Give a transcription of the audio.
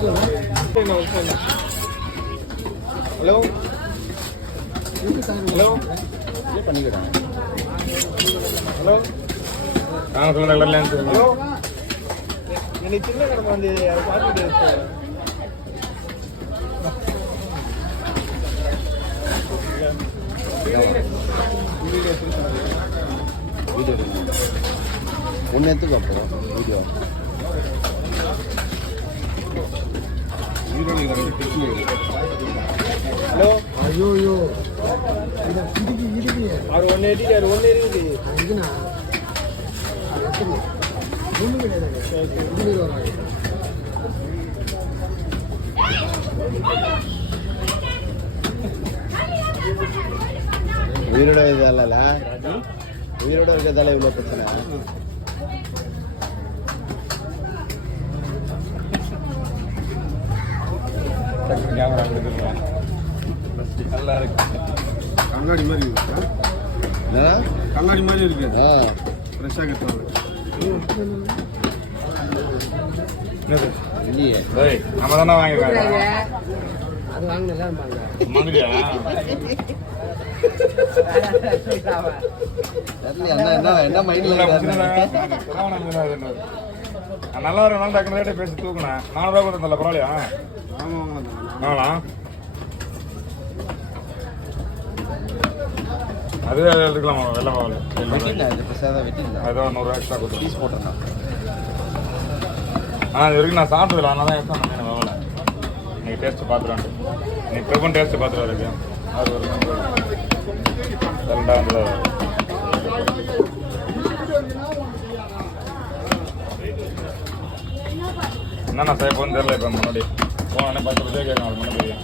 Hello hello பண்ணிக்கிறேன். Hello சொல்லுங்க. Hello எனக்கு சின்ன கடமை வந்து அதை பார்த்துட்டு வீடியோ ஒன்று எடுத்துக்கோ. அப்புறம் வீடியோ ஹலோ ஐயோ அது ஒன்று எட்டிட்டு அது ஒன்று இருக்குது. உயிரோட இதல்ல உயிரோட இருக்கிறதால இவ்வளோ பிரச்சனை. நல்லா இருக்கு. கண்ணாடி மாதிரி இருக்கு. கண்ணாடி மாதிரி இருக்கு. ஃப்ரெஷ்ஷாக கட்டுறாங்க. நம்ம தானே வாங்கிருக்காங்க. அது வாங்கினா என்ன மைண்ட்ல நல்லா இருக்கும். டக்குனு ரேட்டை பேசி தூக்குனேன். 400 ரூபா கொடுத்தல பரவாயில்லையா? ஆமாங்களா அது எடுத்துக்கலாமா? வெள்ளை மாவில் ஏதோ 100 ரூபா எக்ஸ்ட்ரா கொடுத்து பீஸ் போட்டிருந்தேன். இது வரைக்கும் நான் சாப்பிட்டதில்ல, அதனால தான் எடுத்தேன். நான் மாவில் நீங்கள் டேஸ்ட்டு பார்த்துருவான்ட்டு நீங்கள் ப்ரிப்பன் டேஸ்ட்டு பார்த்துருவாரு இல்லையா? அது ஒரு 2,000 என்னண்ணா செய்ய போகணுன்னு தெரியல. இப்போ முன்னாடி போனோடனே 10 ரூபாய் கேட்கணும். அது முன்னாடி தெரியும்.